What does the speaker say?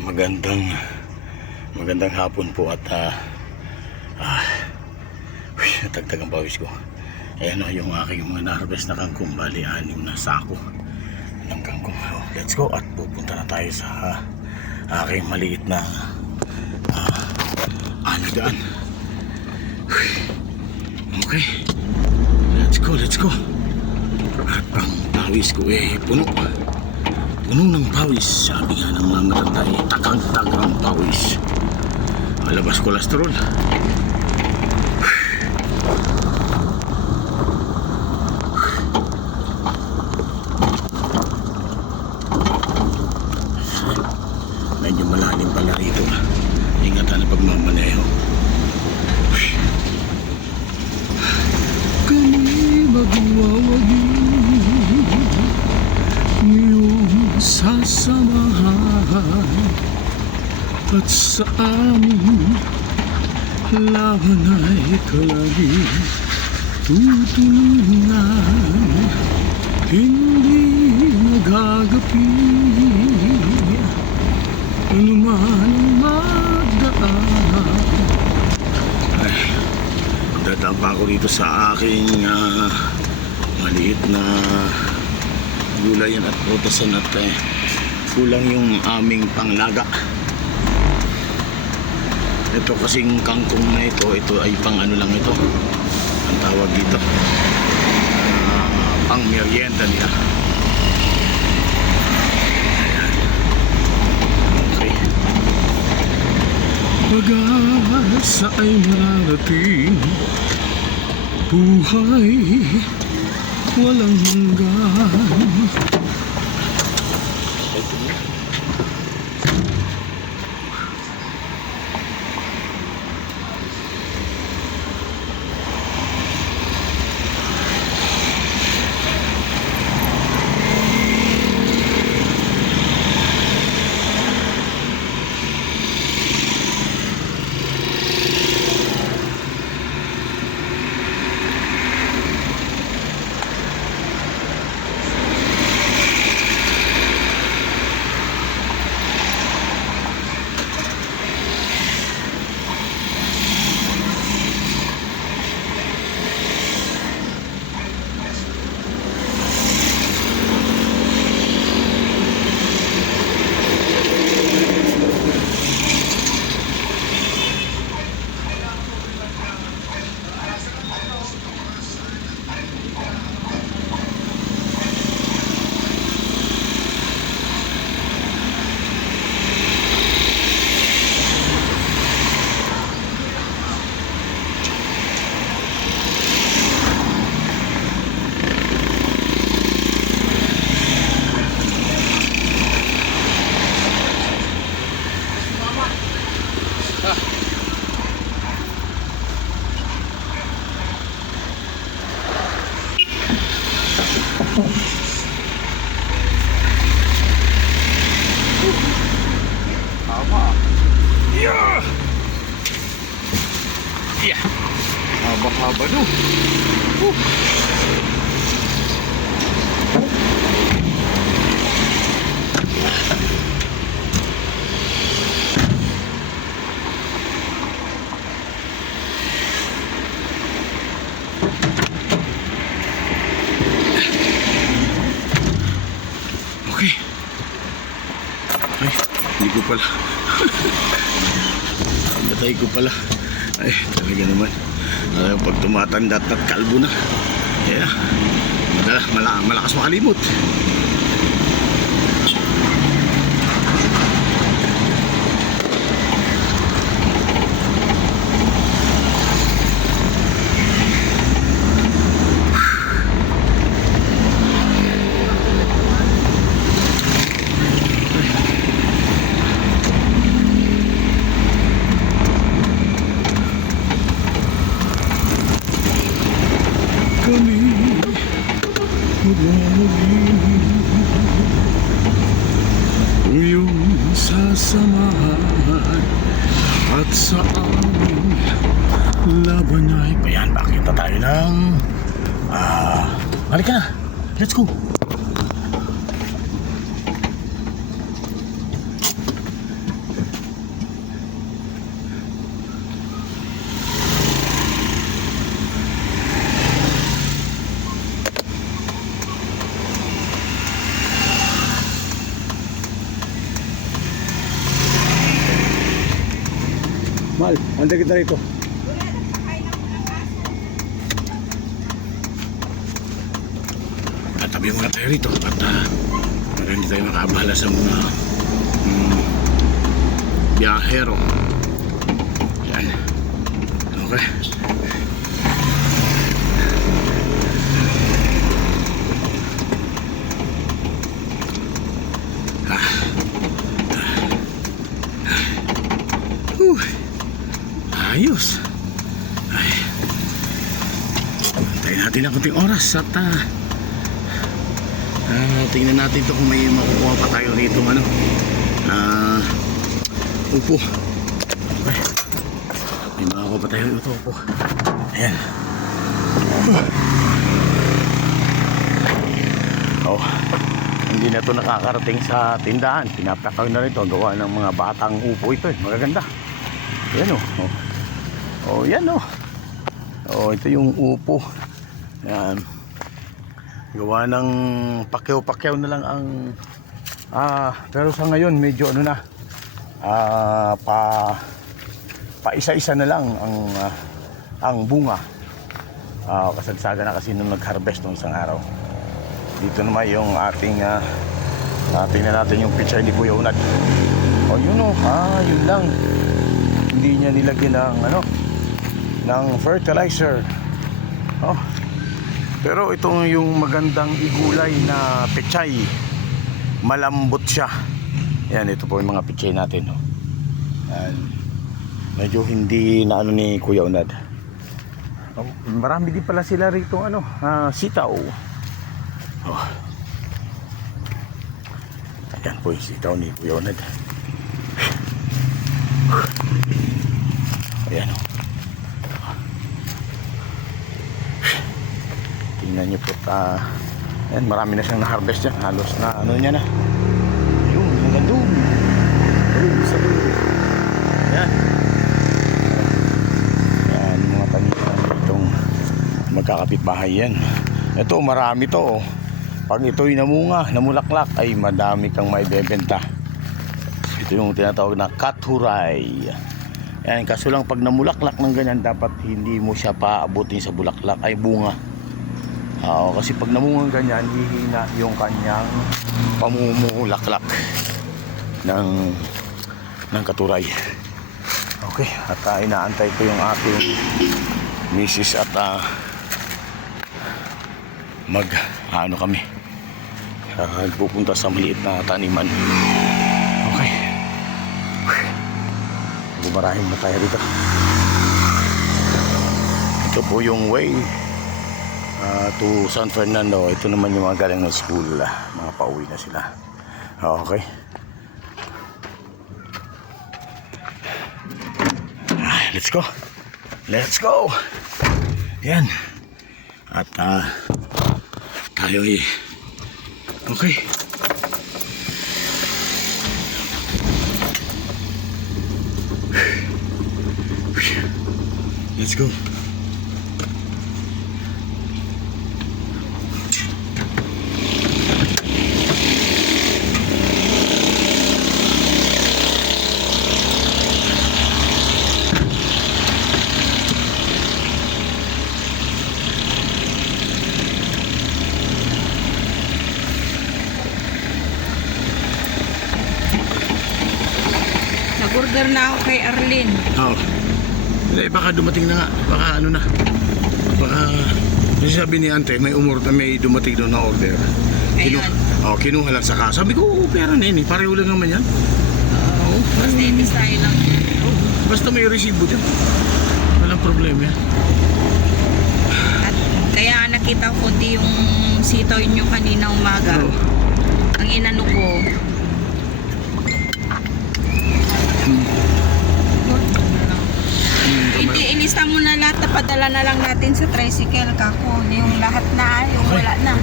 Magandang hapon po at tagtag ang pawis ko. Ayan o yung aking mga na-harvest na kangkong. Bali 6 na sako ng kangkong. Let's go at pupunta na tayo sa aking maliit na alagaan. Okay, let's go. At ang pawis ko puno ng pawis. Sabi nga ng mga matanda takang-tag ang pawis. Malabas kolesterol. Medyo malalim pala rito. Ingatan na pagmamaneho. Kami magwawagi ngayong sasamahan at sa aming laban ay kalagi tutulungan, hindi nagagapi anuman ang magdaan. Ay, dadaan pa ako dito sa aking maliit na gulayan at prutasan at kulang yung aming panglaga. Ito kasing kangkong na ito ay pang ano lang ito, ang tawag dito pang merienda nila. Ayan. Okay. Pag-asa ay mararating, buhay walang hanggan. Haba no. Okay. Ay, hindi ko pala. Natay ko pala. Ay, talaga naman. Pag tumatanda at kalbo na, malakas makalimot. Kami ngayong sasamahan at sa aming laban ay payan. Bakit na tayo ng halika na, let's go. Mahal, handa kita rito. Tabi muna tayo rito at para hindi tayo makaabala sa mga biyahero. Yan. Okay. Ayos. Ay. Antayin natin ang kunting oras at tingnan natin to kung may makukuha pa tayo rito upo. Okay. May makukuha pa tayo rito upo. Ayan. Oh, hindi na to nakakarating sa tindahan. Pinapakaw na rito gawa ng mga batang upo ito. Magaganda. Ayan oh. Oh, yan oh. Oh, ito yung upo. Yan. Gawa ng pakyaw-pakyaw na lang ang pero sa ngayon medyo ano na pa isa-isa na lang ang bunga. Kasagsaga na kasi nung nag-harvest nung isang araw. Dito naman yung ating tingnan natin yung picture ni Kuya Unad. Oh, yun oh. Yun lang. Hindi niya nilagyan ng fertilizer. Oh. Pero itong yung magandang igulay na pechay, malambot siya. Yan, ito po yung mga pechay natin. Oh. Yan. Medyo hindi na ni Kuya Unad. Oh, marami din pala sila rito sitaw. Oh. Ayan po yung sitaw ni Kuya Unad. Ayan oh. Tingnan nyo po ayan, marami na siyang na-harvest yan. Halos na niya na. Ayun, hanggang doon. Ayun, sa doon. Ayan. Ayan, yung mga taniman itong magkakapitbahay yan. Ito, marami to oh. Pag ito'y namunga, namulaklak, ay madami kang maibebenta. Ito yung tinatawag na kathuray. Ayan, kaso lang pag namulaklak ng ganyan, dapat hindi mo siya paabutin sa bulaklak ay bunga. Kasi pag namungang ganyan, hihina yung kanyang pamumulaklak ng katuray. Okay, at inaantay ko yung ating misis at kami pupunta sa maliit na taniman. Okay, bumarahin na tayo dito. Ito po yung way to San Fernando. Ito naman yung mga galing ng school, mga pauwi na sila. Okay, let's go. Yan. At tayo okay. Let's go. Nag-order na ako kay Arlene. Oo. Baka dumating na nga. Baka kasi sabi ni Ante, may dumating doon na order. Ayun. Kinuha lang sa kasa. Sabi ko, pera na yun. Pareho lang naman yan. Basta itis tayo lang. Basta may resibo dyan. Walang problema yan. At kaya nakita ko di yung sitaw nyo kanina umaga. Ang inano ko. Ilista mo na lahat, padala na lang natin sa tricycle kako. Yung lahat na, yung wala na.